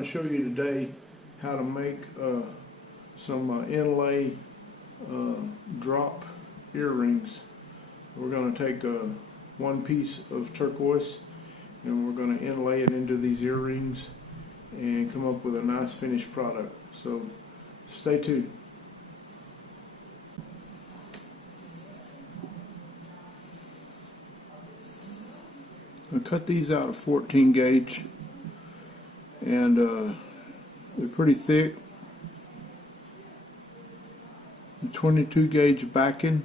going to show you today how to make some inlay drop earrings. We're going to take one piece of turquoise and we're going to inlay it into these earrings and come up with a nice finished product. So stay tuned. I cut these out of 14 gauge and they're pretty thick. 22 gauge backing,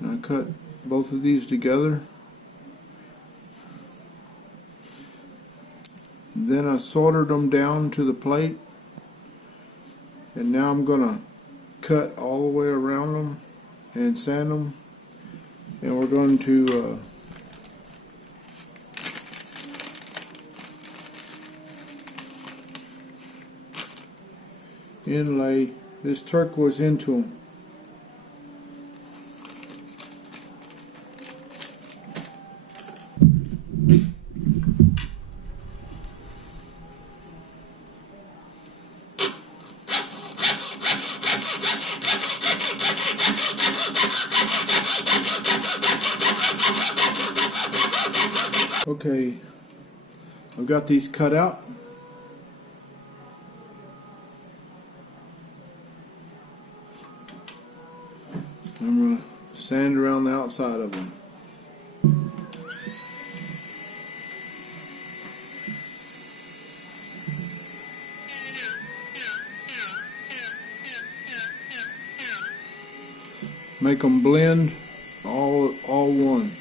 and I cut both of these together. Then I soldered them down to the plate, and now I'm gonna cut all the way around them and sand them, and we're going to inlay this turquoise into them. Okay, I've got these cut out. I'm going to sand around the outside of them. Make them blend all one.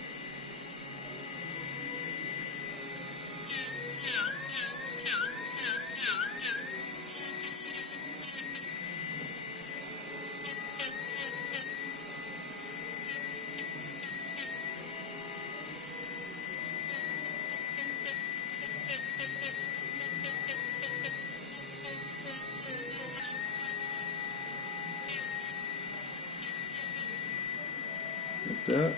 Like that.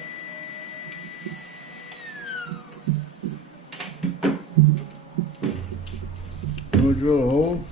I'm going to drill a hole.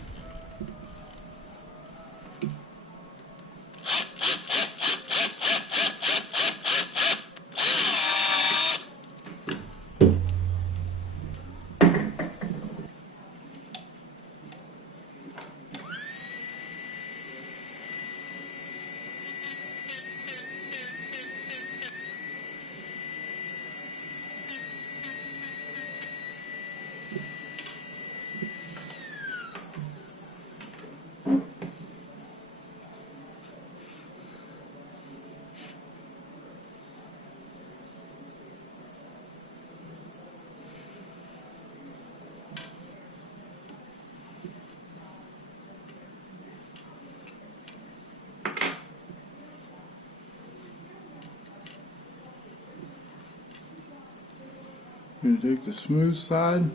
I'm going to take the smooth side.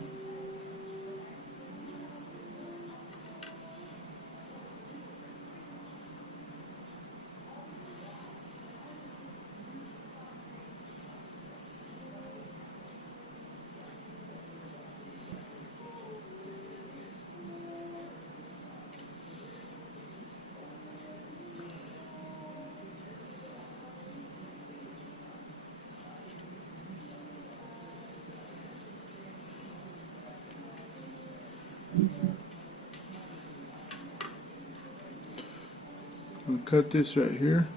I'll cut this right here.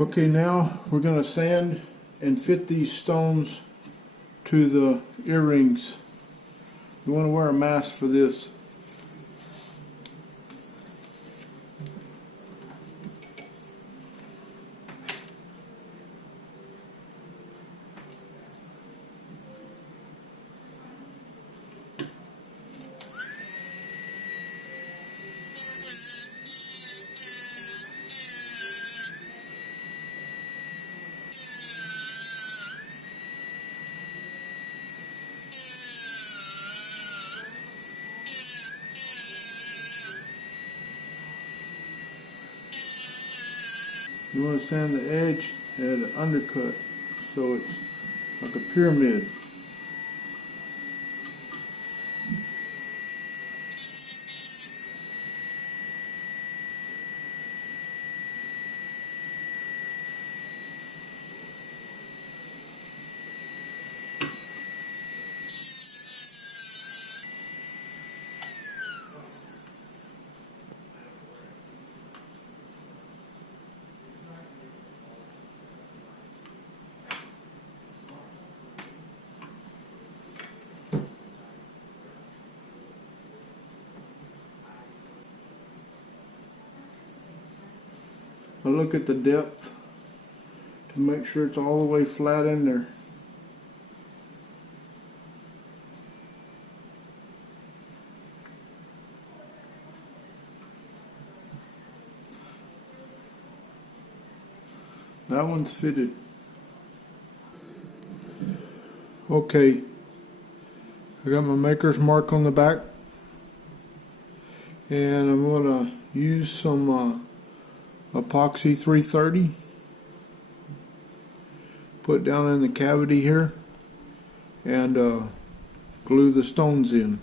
Okay, now we're going to sand and fit these stones to the earrings. You want to wear a mask for this. You want to sand the edge at an undercut so it's like a pyramid. I look at the depth to make sure it's all the way flat in there. That one's fitted. Okay, I got my maker's mark on the back, and I'm going to use some epoxy 330, put down in the cavity here, and glue the stones in.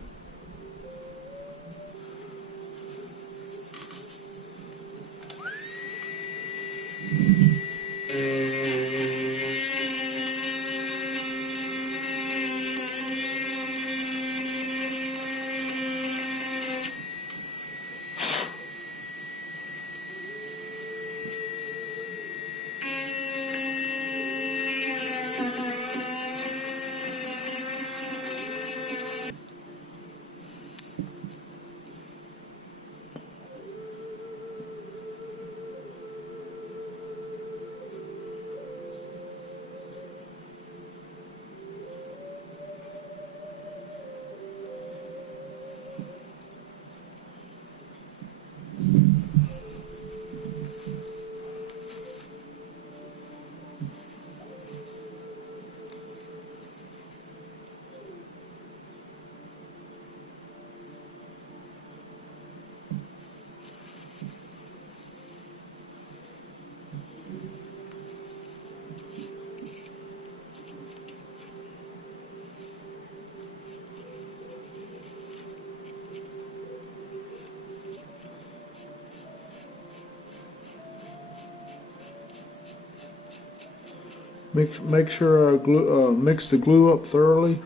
Make sure I mix the glue up thoroughly.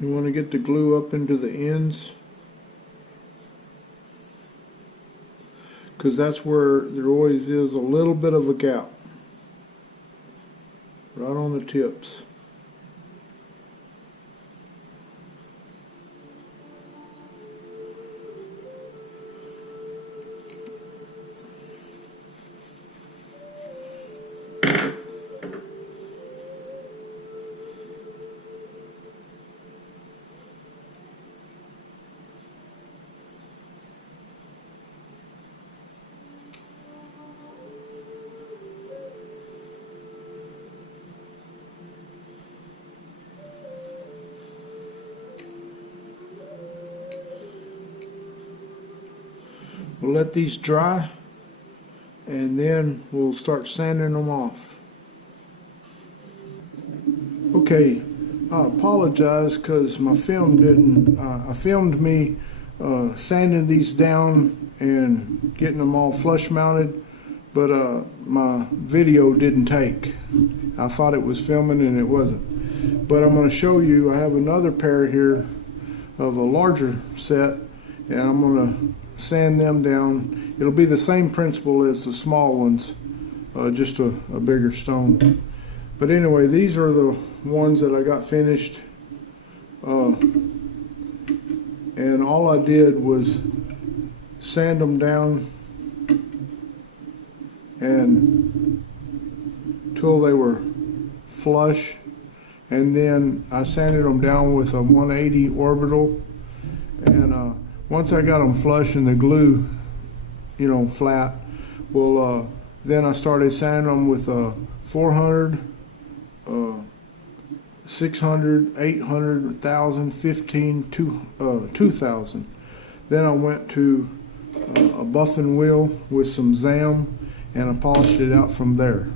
You want to get the glue up into the ends, because that's where there always is a little bit of a gap, right on the tips. We'll let these dry, and then we'll start sanding them off. Okay, I apologize because my film didn't, I filmed me sanding these down and getting them all flush mounted, but my video didn't take. I thought it was filming and it wasn't. But I'm going to show you, I have another pair here of a larger set, and I'm going to sand them down. It'll be the same principle as the small ones, just a bigger stone. But anyway, these are the ones that I got finished. And all I did was sand them down and till they were flush, and then I sanded them down with a 180 orbital, and once I got them flush and the glue, you know, flat, well, then I started sanding them with 400, 600, 800, 1,000, 15, 2,000. Then I went to a buffing wheel with some ZAM, and I polished it out from there.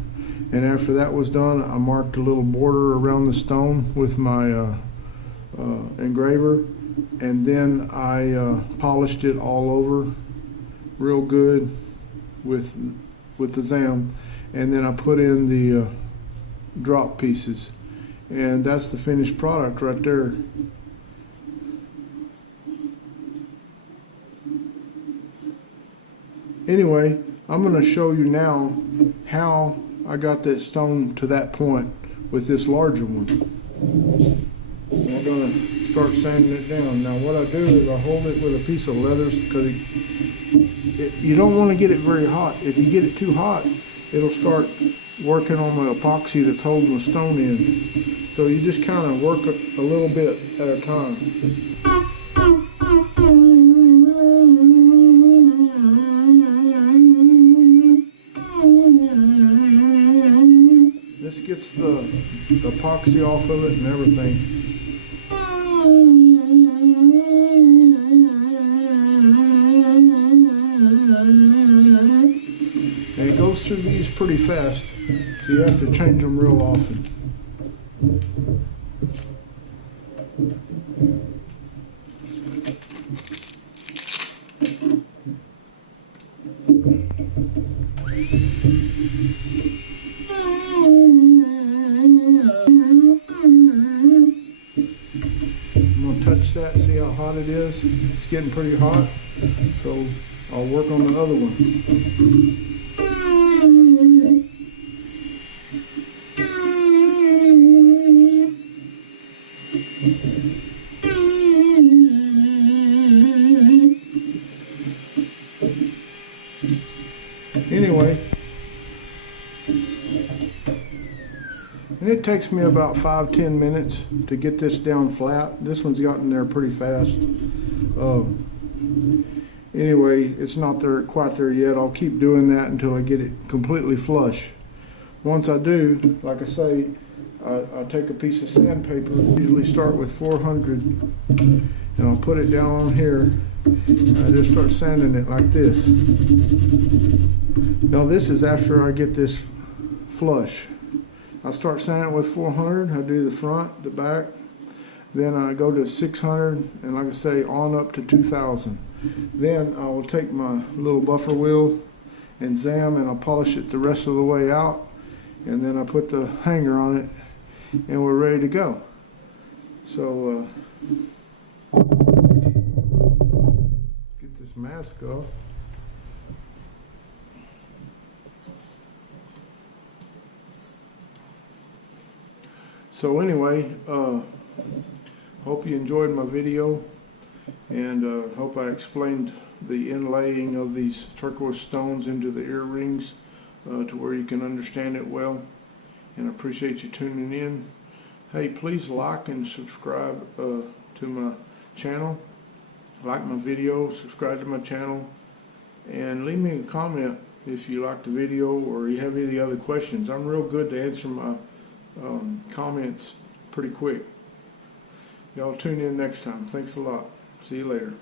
And after that was done, I marked a little border around the stone with my engraver, and then I polished it all over real good with the ZAM, and then I put in the drop pieces. And that's the finished product right there. Anyway, I'm going to show you now how I got that stone to that point with this larger one. We're going to start sanding it down. Now what I do is I hold it with a piece of leather, because you don't want to get it very hot. If you get it too hot, it'll start working on the epoxy that's holding the stone in. So you just kind of work a little bit at a time. This gets the epoxy off of it and everything. And it goes through these pretty fast, so you have to change them real often. I'm going to touch that, see how hot it is. It's getting pretty hot, so I'll work on the other one. Anyway, and it takes me about 5-10 minutes to get this down flat. This one's gotten there pretty fast. Anyway, it's not there quite there yet. I'll keep doing that until I get it completely flush. Once I do, like I say, I take a piece of sandpaper. I usually start with 400, and I'll put it down on here. I just start sanding it like this. Now this is after I get this flush. I start sanding it with 400. I do the front, the back. Then I go to 600, and like I say, on up to 2,000. Then I will take my little buffer wheel and ZAM, and I'll polish it the rest of the way out. And then I put the hanger on it, and we're ready to go. So get this mask off. So anyway, hope you enjoyed my video, and hope I explained the inlaying of these turquoise stones into the earrings to where you can understand it well, and I appreciate you tuning in. Hey, please like and subscribe to my channel. Like my video, subscribe to my channel, and leave me a comment if you like the video or you have any other questions. I'm real good to answer my comments pretty quick. Y'all tune in next time. Thanks a lot. See you later.